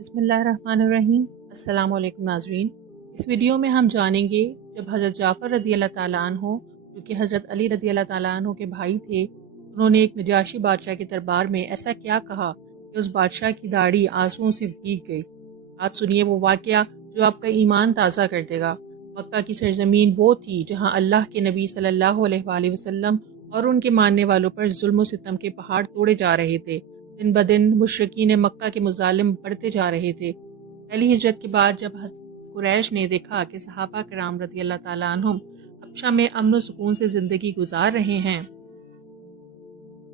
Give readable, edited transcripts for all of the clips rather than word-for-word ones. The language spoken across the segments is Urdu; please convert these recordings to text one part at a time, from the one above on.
بسم اللہ الرحمن الرحیم۔ السلام علیکم ناظرین، اس ویڈیو میں ہم جانیں گے جب حضرت جعفر رضی اللہ تعالیٰ عنہ جو کہ حضرت علی رضی اللہ تعالیٰ عنہ کے بھائی تھے، انہوں نے ایک نجاشی بادشاہ کے دربار میں ایسا کیا کہا کہ اس بادشاہ کی داڑھی آنسوؤں سے بھیگ گئی۔ آج سنیے وہ واقعہ جو آپ کا ایمان تازہ کر دے گا۔ مکہ کی سرزمین وہ تھی جہاں اللہ کے نبی صلی اللہ علیہ وآلہ وسلم اور ان کے ماننے والوں پر ظلم و ستم کے پہاڑ توڑے جا رہے تھے۔ دن بدن مشرکین مکہ کے مظالم بڑھتے جا رہے تھے۔ پہلی ہجرت کے بعد جب قریش نے دیکھا کہ صحابہ کرام رضی اللہ تعالیٰ عنہم حبشہ میں امن و سکون سے زندگی گزار رہے ہیں،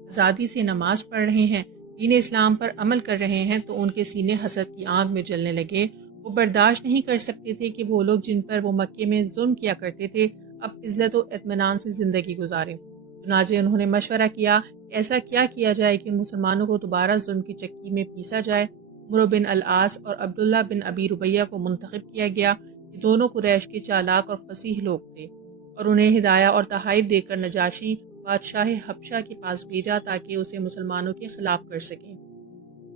آزادی سے نماز پڑھ رہے ہیں، دین اسلام پر عمل کر رہے ہیں، تو ان کے سینے حسد کی آگ میں جلنے لگے۔ وہ برداشت نہیں کر سکتے تھے کہ وہ لوگ جن پر وہ مکے میں ظلم کیا کرتے تھے اب عزت و اطمینان سے زندگی گزاریں۔ چنانچہ انہوں نے مشورہ کیا کہ ایسا کیا کیا جائے کہ مسلمانوں کو دوبارہ ظلم کی چکی میں پیسا جائے۔ عمرو بن العاص اور عبداللہ بن ابی ربیہ کو منتخب کیا گیا۔ یہ دونوں قریش کے چالاک اور فصیح لوگ تھے اور انہیں ہدایہ اور تحائف دے کر نجاشی بادشاہ حبشہ کے پاس بھیجا تاکہ اسے مسلمانوں کے خلاف کر سکیں۔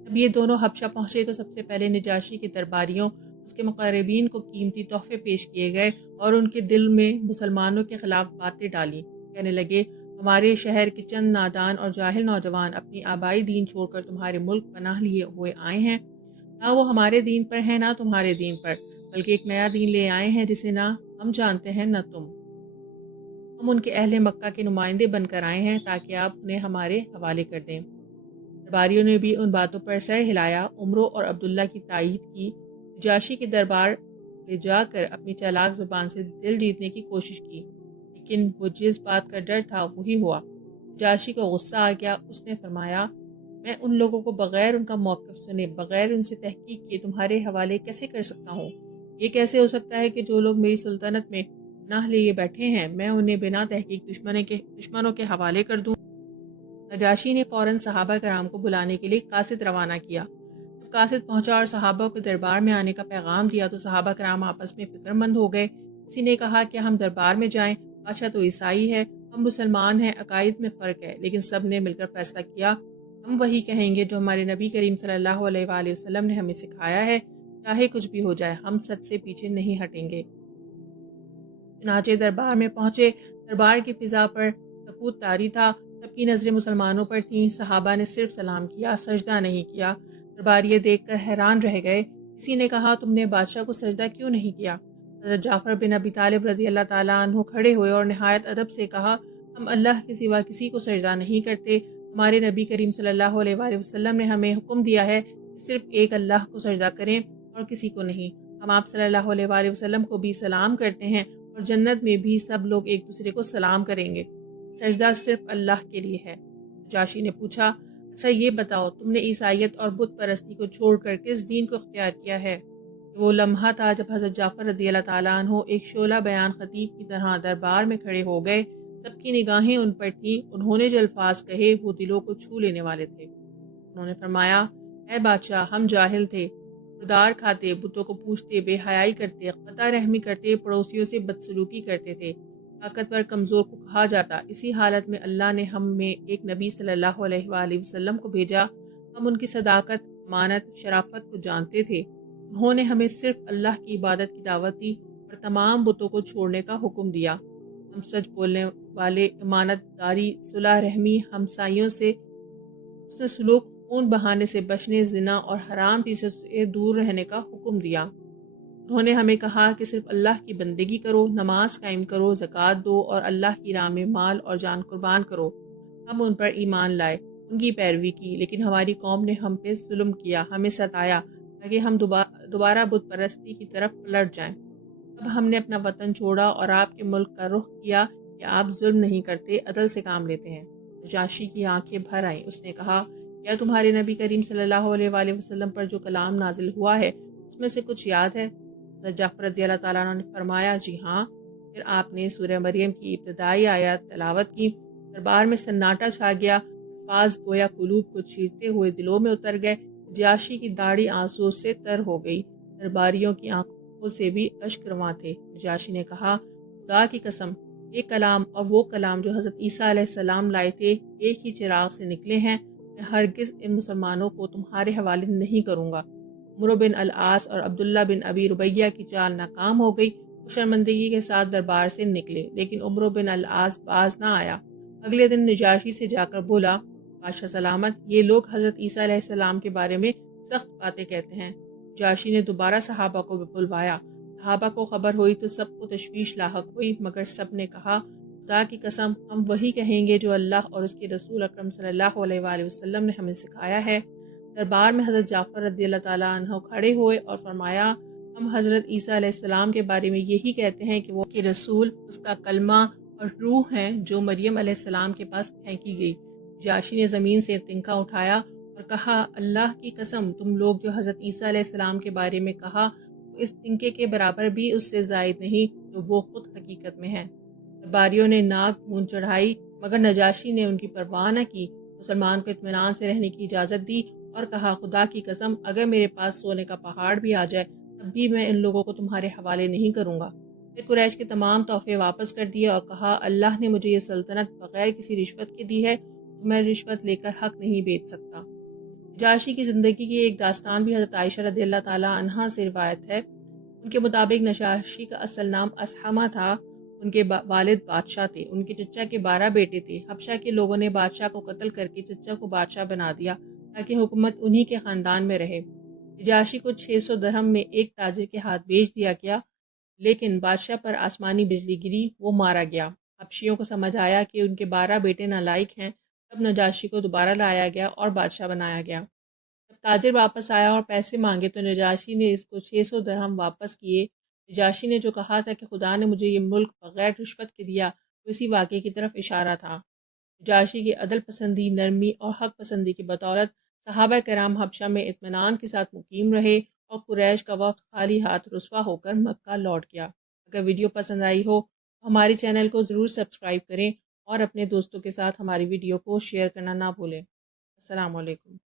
جب یہ دونوں حبشہ پہنچے تو سب سے پہلے نجاشی کے درباریوں، اس کے مقربین کو قیمتی تحفے پیش کیے گئے اور ان کے دل میں مسلمانوں کے خلاف باتیں ڈالیں۔ کہنے لگے، ہمارے شہر کے چند نادان اور جاہل نوجوان اپنی آبائی دین چھوڑ کر تمہارے ملک پناہ لیے ہوئے آئے ہیں۔ نہ وہ ہمارے دین پر ہیں نہ تمہارے دین پر، بلکہ ایک نیا دین لے آئے ہیں جسے نہ ہم جانتے ہیں نہ تم۔ ہم ان کے اہل مکہ کے نمائندے بن کر آئے ہیں تاکہ آپ انہیں ہمارے حوالے کر دیں۔ درباریوں نے بھی ان باتوں پر سر ہلایا، عمرو اور عبداللہ کی تائید کی، نجاشی کے دربار لے جا کر اپنی چالاک زبان سے دل جیتنے کی کوشش کی، لیکن وہ جس بات کا ڈر تھا وہی ہوا۔ نجاشی کو غصہ آ گیا۔ اس نے فرمایا، میں ان لوگوں کو بغیر ان کا موقف سنے، بغیر ان سے تحقیق کیے تمہارے حوالے کیسے کر سکتا ہوں؟ یہ کیسے ہو سکتا ہے کہ جو لوگ میری سلطنت میں پناہ لیے بیٹھے ہیں میں انہیں بنا تحقیق دشمنوں کے حوالے کر دوں؟ نجاشی نے فوراً صحابہ کرام کو بلانے کے لیے قاصد روانہ کیا۔ جب قاصد پہنچا اور صحابہ کو دربار میں آنے کا پیغام دیا تو صحابہ کرام آپس میں فکر مند ہو گئے۔ کسی نے کہا کہ ہم دربار میں جائیں، بادشاہ تو عیسائی ہے، ہم مسلمان ہیں، عقائد میں فرق ہے، لیکن سب نے مل کر فیصلہ کیا ہم وہی کہیں گے جو ہمارے نبی کریم صلی اللہ علیہ وآلہ وسلم نے ہمیں سکھایا ہے، چاہے کچھ بھی ہو جائے، ہم سچ سے پیچھے نہیں ہٹیں گے۔ چنانچہ دربار میں پہنچے۔ دربار کی فضا پر سکوت طاری تھا، سب کی نظریں مسلمانوں پر تھیں۔ صحابہ نے صرف سلام کیا، سجدہ نہیں کیا۔ دربار یہ دیکھ کر حیران رہ گئے۔ کسی نے کہا، تم نے بادشاہ کو سجدہ کیوں نہیں کیا؟ حضرت جعفر بن ابی طالب رضی اللہ تعالیٰ عنہ کھڑے ہوئے اور نہایت ادب سے کہا، ہم اللہ کے سوا کسی کو سجدہ نہیں کرتے۔ ہمارے نبی کریم صلی اللہ علیہ وآلہ وسلم نے ہمیں حکم دیا ہے کہ صرف ایک اللہ کو سجدہ کریں اور کسی کو نہیں۔ ہم آپ صلی اللہ علیہ وآلہ وسلم کو بھی سلام کرتے ہیں اور جنت میں بھی سب لوگ ایک دوسرے کو سلام کریں گے۔ سجدہ صرف اللہ کے لیے ہے۔ نجاشی نے پوچھا، اچھا یہ بتاؤ، تم نے عیسائیت اور بت پرستی کو چھوڑ کر کس دین کو اختیار کیا ہے؟ وہ لمحہ تھا جب حضرت جعفر رضی اللہ تعالیٰ عنہ ایک شعلہ بیان خطیب کی طرح دربار میں کھڑے ہو گئے۔ سب کی نگاہیں ان پر تھیں۔ انہوں نے جو الفاظ کہے وہ دلوں کو چھو لینے والے تھے۔ انہوں نے فرمایا، اے بادشاہ، ہم جاہل تھے، مردار کھاتے، بتوں کو پوجتے، بے حیائی کرتے، قطع رحمی کرتے، پڑوسیوں سے بدسلوکی کرتے تھے، طاقتور کمزور کو کہا جاتا۔ اسی حالت میں اللہ نے ہم میں ایک نبی صلی اللہ علیہ وآلہ وسلم کو بھیجا۔ ہم ان کی صداقت، امانت، شرافت کو جانتے تھے۔ انہوں نے ہمیں صرف اللہ کی عبادت کی دعوت دی اور تمام بتوں کو چھوڑنے کا حکم دیا۔ ہم سچ بولنے والے، امانت داری، صلح رحمی، ہمسائیوں سے حسن سلوک، خون بہانے سے بچنے، زنا اور حرام چیزوں سے دور رہنے کا حکم دیا۔ انہوں نے ہمیں کہا کہ صرف اللہ کی بندگی کرو، نماز قائم کرو، زکوٰۃ دو اور اللہ کی راہ میں مال اور جان قربان کرو۔ ہم ان پر ایمان لائے، ان کی پیروی کی، لیکن ہماری قوم نے ہم پہ ظلم کیا، ہمیں ستایا تاکہ ہم دوبارہ بت پرستی کی طرف پلٹ جائیں۔ اب ہم نے اپنا وطن چھوڑا اور آپ کے ملک کا رخ کیا کہ آپ ظلم نہیں کرتے، عدل سے کام لیتے ہیں۔ نجاشی کی آنکھیں بھر آئیں۔ اس نے کہا، کیا تمہارے نبی کریم صلی اللہ علیہ وآلہ وسلم پر جو کلام نازل ہوا ہے اس میں سے کچھ یاد ہے؟ حضرت جعفر رضی اللہ تعالیٰ عنہ نے فرمایا، جی ہاں۔ پھر آپ نے سورہ مریم کی ابتدائی آیات تلاوت کی۔ دربار میں سناٹا چھا گیا۔ الفاظ گویا قلوب کو چیرتے ہوئے دلوں میں اتر گئے۔ نجاشی کی داڑھی آنسو سے تر ہو گئی۔ درباریوں کی آنکھوں سے بھی اشک رواں تھے۔ نجاشی نے کہا، خدا کی قسم، یہ کلام اور وہ کلام جو حضرت عیسیٰ علیہ السلام لائے تھے ایک ہی چراغ سے نکلے ہیں۔ میں ہرگز ان مسلمانوں کو تمہارے حوالے نہیں کروں گا۔ عمرو بن العاص اور عبداللہ بن ابی ربیہ کی چال ناکام ہو گئی۔ وہ شرمندگی کے ساتھ دربار سے نکلے، لیکن عمرو بن العاص باز نہ آیا۔ اگلے دن نجاشی سے جا کر بولا، بادشاہ سلامت، یہ لوگ حضرت عیسیٰ علیہ السلام کے بارے میں سخت باتیں کہتے ہیں۔ نجاشی نے دوبارہ صحابہ کو بلوایا۔ صحابہ کو خبر ہوئی تو سب کو تشویش لاحق ہوئی، مگر سب نے کہا، خدا کی قسم ہم وہی کہیں گے جو اللہ اور اس کے رسول اکرم صلی اللہ علیہ وآلہ وسلم نے ہمیں سکھایا ہے۔ دربار میں حضرت جعفر رضی اللہ تعالیٰ عنہ کھڑے ہوئے اور فرمایا، ہم حضرت عیسیٰ علیہ السلام کے بارے میں یہی کہتے ہیں کہ وہ اس کے رسول، اس کا کلمہ اور روح ہیں جو مریم علیہ السلام کے پاس پھینکی گئی۔ نجاشی نے زمین سے تنکا اٹھایا اور کہا، اللہ کی قسم تم لوگ جو حضرت عیسیٰ علیہ السلام کے بارے میں کہا وہ اس تنکے کے برابر بھی اس سے زائد نہیں جو وہ خود حقیقت میں ہے۔ درباریوں نے ناک منہ چڑھائی، مگر نجاشی نے ان کی پرواہ نہ کی۔ مسلمان کو اطمینان سے رہنے کی اجازت دی اور کہا، خدا کی قسم اگر میرے پاس سونے کا پہاڑ بھی آ جائے تب بھی میں ان لوگوں کو تمہارے حوالے نہیں کروں گا۔ پھر قریش کے تمام تحفے واپس کر دیے اور کہا، اللہ نے مجھے یہ سلطنت بغیر کسی رشوت کے دی ہے تو میں رشوت لے کر حق نہیں بیچ سکتا۔ نجاشی کی زندگی کی ایک داستان بھی حضرت عائشہ رضی اللہ تعالیٰ عنہا سے روایت ہے۔ ان کے مطابق نجاشی کا اصل نام اسحمہ تھا۔ ان کے والد بادشاہ تھے۔ ان کے چچا کے 12 بیٹے تھے۔ حبشہ کے لوگوں نے بادشاہ کو قتل کر کے چچا کو بادشاہ بنا دیا تاکہ حکومت انہی کے خاندان میں رہے۔ نجاشی کو 600 درہم میں ایک تاجر کے ہاتھ بیچ دیا گیا، لیکن بادشاہ پر آسمانی بجلی گری، وہ مارا گیا۔ حبشیوں کو سمجھ آیا کہ ان کے 12 بیٹے نالائق ہیں، تب نجاشی کو دوبارہ لایا گیا اور بادشاہ بنایا گیا۔ جب تاجر واپس آیا اور پیسے مانگے تو نجاشی نے اس کو 600 درہم واپس کیے۔ نجاشی نے جو کہا تھا کہ خدا نے مجھے یہ ملک بغیر رشوت کے دیا، وہ اسی واقعے کی طرف اشارہ تھا۔ نجاشی کی عدل پسندی، نرمی اور حق پسندی کی بدولت صحابہ کرام حبشہ میں اطمینان کے ساتھ مقیم رہے اور قریش کا وقت خالی ہاتھ رسوا ہو کر مکہ لوٹ گیا۔ اگر ویڈیو پسند آئی ہو تو ہمارے چینل کو ضرور سبسکرائب کریں اور اپنے دوستوں کے ساتھ ہماری ویڈیو کو شیئر کرنا نہ بھولیں۔ السلام علیکم۔